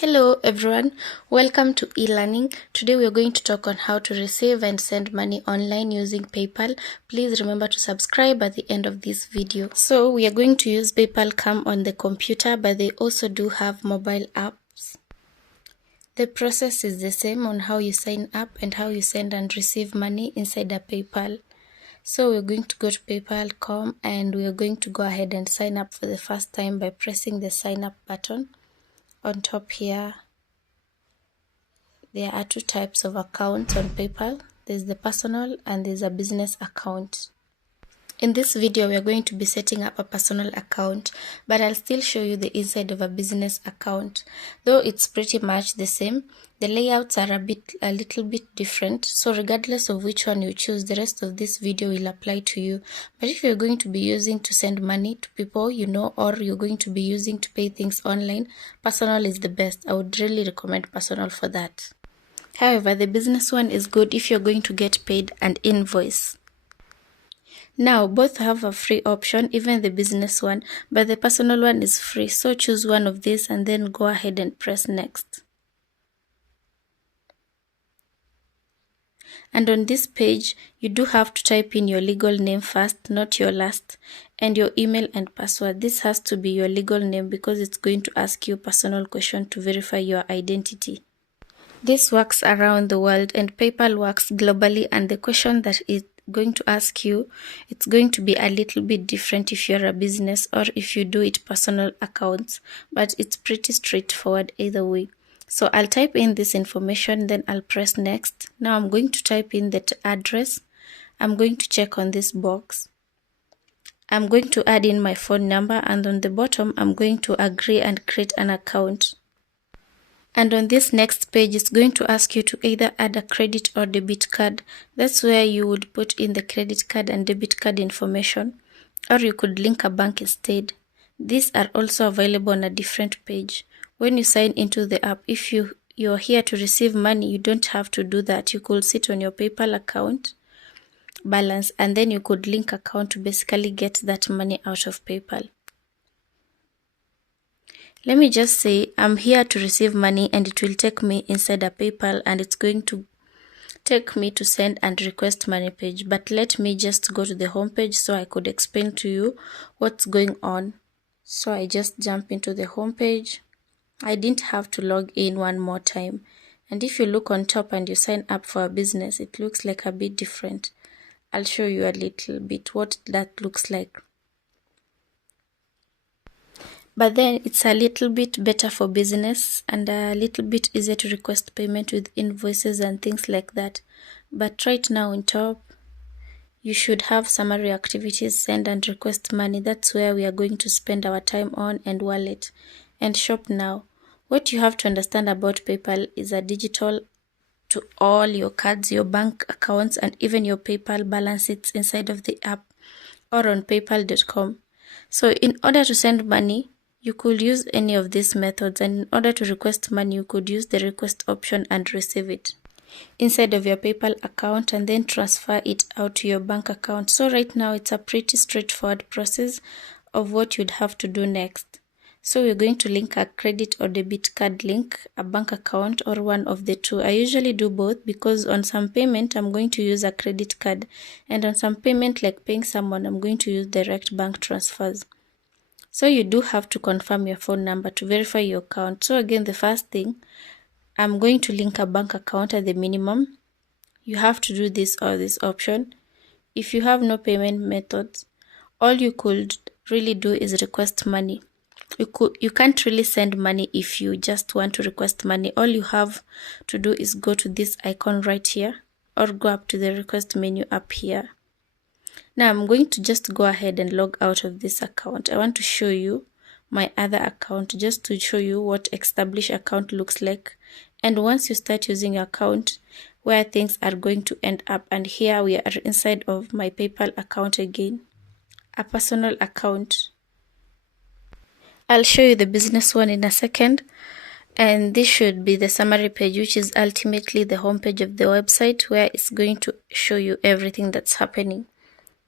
Hello everyone, welcome to e-learning. Today we are going to talk on how to receive and send money online using PayPal. Please remember to subscribe at the end of this video. So we are going to use PayPal Cam on the computer, but they also do have mobile apps. The process is the same on how you sign up and how you send and receive money inside a PayPal. So we're going to go to PayPal.com and we are going to go ahead and sign up for the first time by pressing the sign up button. On top here, there are two types of accounts on PayPal. There's the personal and there's a business account. In this video, we are going to be setting up a personal account, but I'll still show you the inside of a business account. Though it's pretty much the same, the layouts are a little bit different. So regardless of which one you choose, the rest of this video will apply to you. But if you're going to be using to send money to people you know, or you're going to be using to pay things online, personal is the best. I would really recommend personal for that. However, the business one is good if you're going to get paid and invoice. Now, both have a free option, even the business one, but the personal one is free. So choose one of these and then go ahead and press next. And on this page, you do have to type in your legal name first, not your last, and your email and password. This has to be your legal name because it's going to ask you a personal question to verify your identity. This works around the world and PayPal works globally, and the question that it's going to ask you, it's going to be a little bit different if you're a business or if you do it personal accounts, but it's pretty straightforward either way. So I'll type in this information, then I'll press next. Now I'm going to type in the address. I'm going to check on this box. I'm going to add in my phone number, and on the bottom, I'm going to agree and create an account. And on this next page, it's going to ask you to either add a credit or debit card. That's where you would put in the credit card and debit card information, or you could link a bank instead. These are also available on a different page. When you sign into the app, if you're here to receive money, you don't have to do that. You could sit on your PayPal account balance, and then you could link account to basically get that money out of PayPal. Let me just say I'm here to receive money and it will take me inside a PayPal and it's going to take me to send and request money page. But let me just go to the home page so I could explain to you what's going on. So I just jump into the home page. I didn't have to log in one more time. And if you look on top and you sign up for a business, it looks like a bit different. I'll show you a little bit what that looks like. But then it's a little bit better for business and a little bit easier to request payment with invoices and things like that. But right now on top, you should have summary activities, send and request money. That's where we are going to spend our time on, and wallet and shop now. What you have to understand about PayPal is a digital to all your cards, your bank accounts, and even your PayPal balance. It's inside of the app or on paypal.com. So in order to send money, you could use any of these methods, and in order to request money, you could use the request option and receive it inside of your PayPal account and then transfer it out to your bank account. So right now, it's a pretty straightforward process of what you'd have to do next. So we're going to link a credit or debit card link, a bank account, or one of the two. I usually do both because on some payment, I'm going to use a credit card, and on some payment like paying someone, I'm going to use direct bank transfers. So you do have to confirm your phone number to verify your account. So again, the first thing, I'm going to link a bank account at the minimum. You have to do this or this option. If you have no payment methods, all you could really do is request money. You can't really send money if you just want to request money. All you have to do is go to this icon right here or go up to the request menu up here. Now I'm going to just go ahead and log out of this account. I want to show you my other account just to show you what established account looks like. And once you start using your account, where things are going to end up. And here we are inside of my PayPal account again, a personal account. I'll show you the business one in a second. And this should be the summary page, which is ultimately the homepage of the website, where it's going to show you everything that's happening.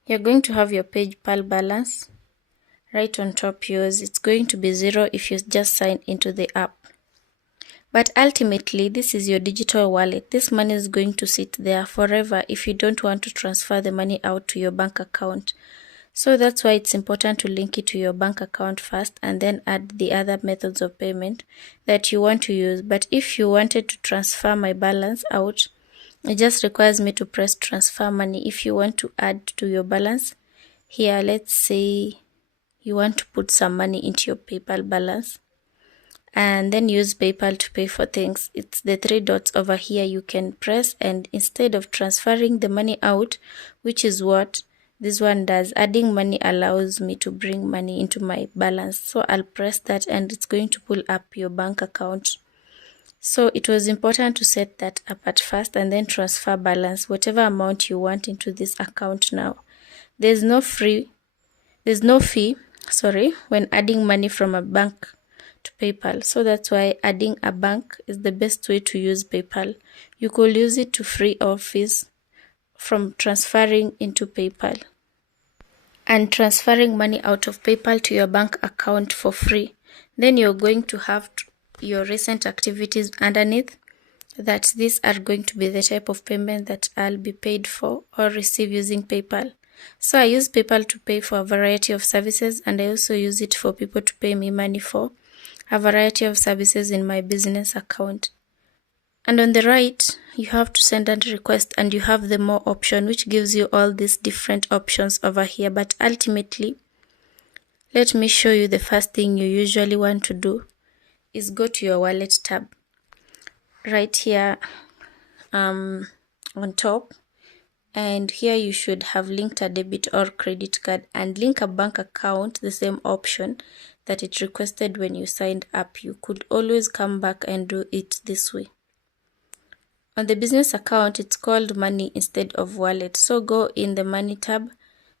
You're going to have your PayPal balance right on top yours. It's going to be 0 if you just sign into the app. But ultimately, this is your digital wallet. This money is going to sit there forever if you don't want to transfer the money out to your bank account. So that's why it's important to link it to your bank account first and then add the other methods of payment that you want to use. But if you wanted to transfer my balance out, it just requires me to press transfer money. If you want to add to your balance here, let's say you want to put some money into your PayPal balance and then use PayPal to pay for things. It's the three dots over here you can press, and instead of transferring the money out, which is what this one does, adding money allows me to bring money into my balance. So I'll press that and it's going to pull up your bank account. So it was important to set that up at first and then transfer balance, whatever amount you want, into this account now. There's no fee, when adding money from a bank to PayPal. So that's why adding a bank is the best way to use PayPal. You could use it to free off fees from transferring into PayPal and transferring money out of PayPal to your bank account for free. Then you're going to have your recent activities underneath, that these are going to be the type of payment that I'll be paid for or receive using PayPal. So I use PayPal to pay for a variety of services, and I also use it for people to pay me money for a variety of services in my business account. And on the right, you have to send a request, and you have the more option, which gives you all these different options over here. But ultimately, let me show you the first thing you usually want to do is go to your wallet tab right here on top, and here you should have linked a debit or credit card and link a bank account, the same option that it requested when you signed up. You could always come back and do it this way. On the business account, it's called money instead of wallet. So go in the money tab.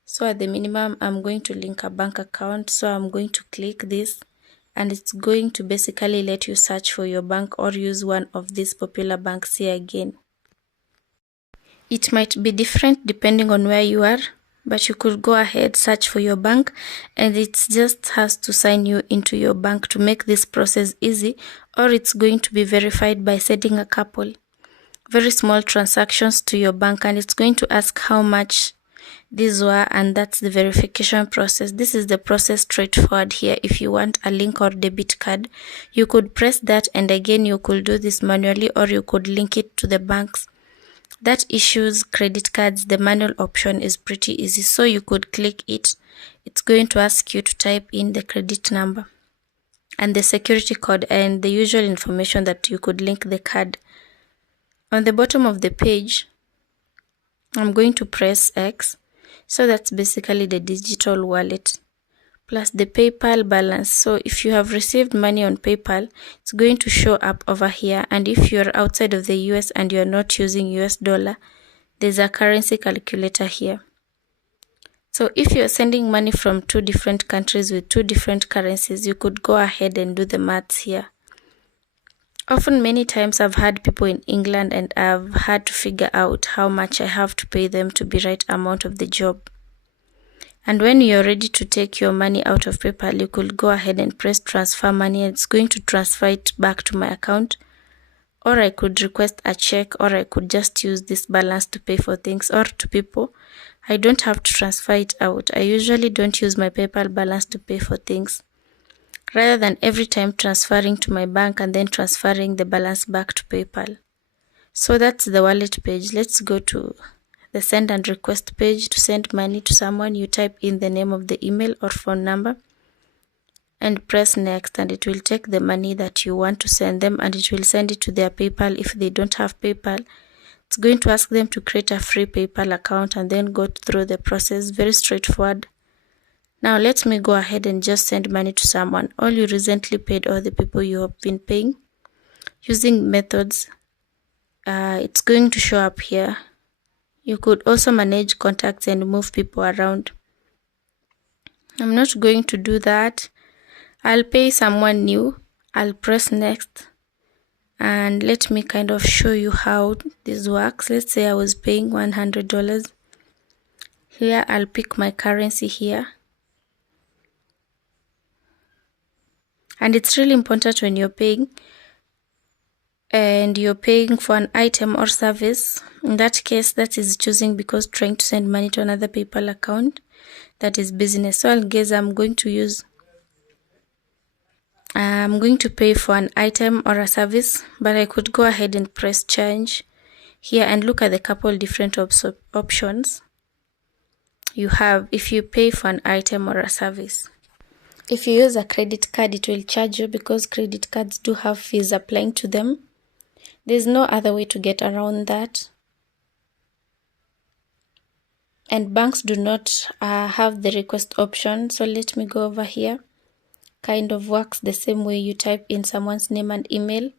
So at the minimum, I'm going to link a bank account. So I'm going to click this, and it's going to basically let you search for your bank or use one of these popular banks here again. It might be different depending on where you are, but you could go ahead, search for your bank, and it just has to sign you into your bank to make this process easy, or it's going to be verified by sending a couple very small transactions to your bank, and it's going to ask how much these were, and that's the verification process. This is the process straightforward here. If you want a link or debit card, you could press that, and again you could do this manually, or you could link it to the banks that issues credit cards. The manual option is pretty easy, so you could click it. It's going to ask you to type in the credit number and the security code and the usual information that you could link the card. On the bottom of the page, I'm going to press X. So that's basically the digital wallet plus the PayPal balance. So if you have received money on PayPal, it's going to show up over here. And if you're outside of the US and you're not using US dollar, there's a currency calculator here. So if you're sending money from two different countries with two different currencies, you could go ahead and do the maths here. Often, many times I've had people in England and I've had to figure out how much I have to pay them to be right amount of the job. And when you're ready to take your money out of PayPal, you could go ahead and press transfer money. It's going to transfer it back to my account. Or I could request a check, or I could just use this balance to pay for things. Or to people, I don't have to transfer it out. I usually don't use my PayPal balance to pay for things, rather than every time transferring to my bank and then transferring the balance back to PayPal. So that's the wallet page. Let's go to the send and request page. To send money to someone, you type in the name of the email or phone number and press next, and it will take the money that you want to send them, and it will send it to their PayPal. If they don't have PayPal, it's going to ask them to create a free PayPal account and then go through the process. Very straightforward. Now let me go ahead and just send money to someone. All you recently paid or the people you have been paying using methods, it's going to show up here. You could also manage contacts and move people around. I'm not going to do that. I'll pay someone new. I'll press next. And let me kind of show you how this works. Let's say I was paying $100. Here, I'll pick my currency here. And it's really important when you're paying, and you're paying for an item or service, in that case, that is choosing because trying to send money to another PayPal account, that is business. So I'll guess I'm going to pay for an item or a service, but I could go ahead and press change here and look at the couple different options you have if you pay for an item or a service. If you use a credit card, it will charge you because credit cards do have fees applying to them. There's no other way to get around that. And banks do not have the request option. So let me go over here. Kind of works the same way. You type in someone's name and email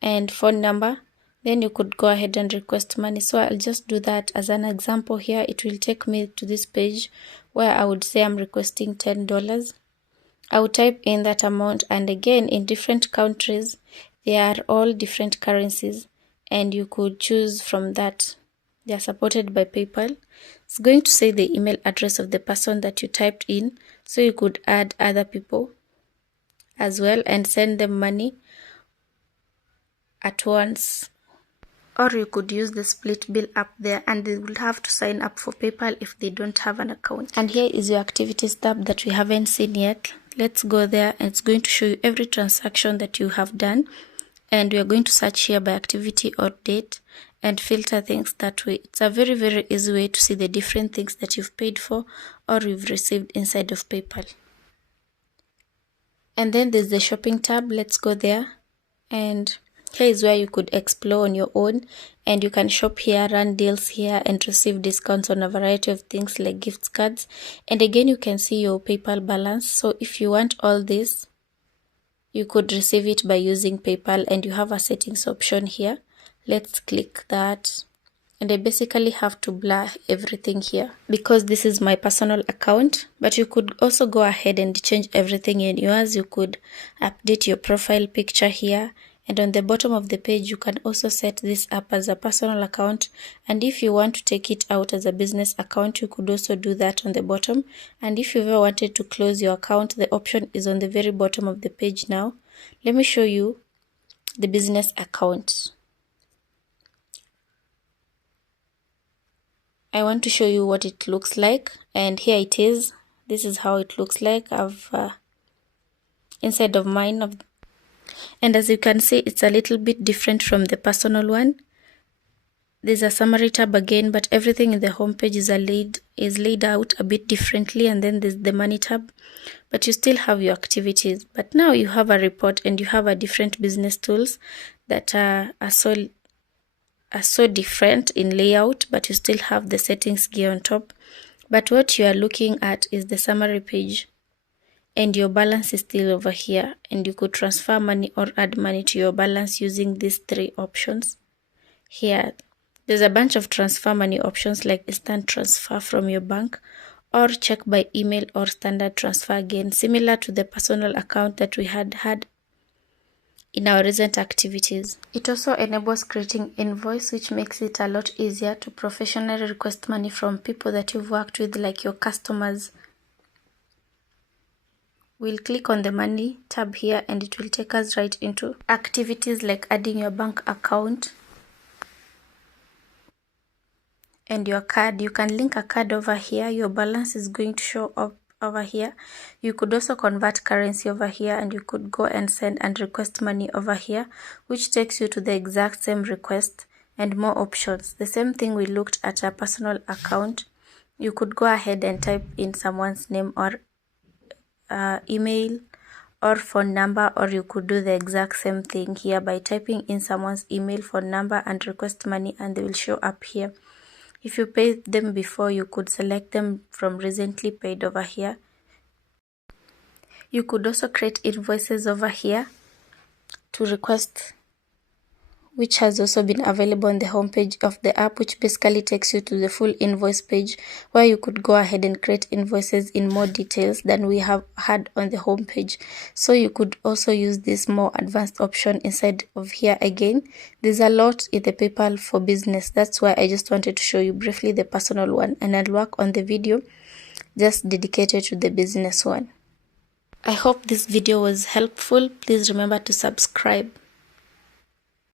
and phone number. Then you could go ahead and request money. So I'll just do that as an example here. It will take me to this page where I would say I'm requesting $10. I would type in that amount, and again, in different countries, they are all different currencies, and you could choose from that. They are supported by PayPal. It's going to say the email address of the person that you typed in, so you could add other people as well and send them money at once. Or you could use the split bill up there, and they will have to sign up for PayPal if they don't have an account. And here is your activities tab that we haven't seen yet. Let's go there, and it's going to show you every transaction that you have done. And we are going to search here by activity or date and filter things that way. It's a very, very easy way to see the different things that you've paid for or you've received inside of PayPal. And then there's the shopping tab. Let's go there, and here is where you could explore on your own, and you can shop here, run deals here, and receive discounts on a variety of things like gift cards. And again, you can see your PayPal balance. So if you want all this, you could receive it by using PayPal, and you have a settings option here. Let's click that. And I basically have to blur everything here because this is my personal account, but you could also go ahead and change everything in yours. You could update your profile picture here. And on the bottom of the page, you can also set this up as a personal account. And if you want to take it out as a business account, you could also do that on the bottom. And if you ever wanted to close your account, the option is on the very bottom of the page now. Let me show you the business account. I want to show you what it looks like. And here it is. This is how it looks like. I've inside of mine. And as you can see, it's a little bit different from the personal one. There's a summary tab again, but everything in the homepage is laid out a bit differently. And then there's the money tab, but you still have your activities. But now you have a report, and you have a different business tools that are so different in layout, but you still have the settings gear on top. But what you are looking at is the summary page. And your balance is still over here, and you could transfer money or add money to your balance using these three options. Here, there's a bunch of transfer money options like instant transfer from your bank or check by email or standard transfer, again, similar to the personal account that we had in our recent activities. It also enables creating invoice, which makes it a lot easier to professionally request money from people that you've worked with, like your customers. We'll click on the money tab here, and it will take us right into activities like adding your bank account and your card. You can link a card over here. Your balance is going to show up over here. You could also convert currency over here, and you could go and send and request money over here, which takes you to the exact same request and more options. The same thing we looked at a personal account. You could go ahead and type in someone's name or email or phone number, or you could do the exact same thing here by typing in someone's email, phone number, and request money, and they will show up here. If you paid them before, you could select them from recently paid over here. You could also create invoices over here to request, which has also been available on the homepage of the app, which basically takes you to the full invoice page where you could go ahead and create invoices in more details than we have had on the homepage. So you could also use this more advanced option inside of here. Again, there's a lot in the PayPal for business. That's why I just wanted to show you briefly the personal one, and I'll work on the video just dedicated to the business one. I hope this video was helpful. Please remember to subscribe.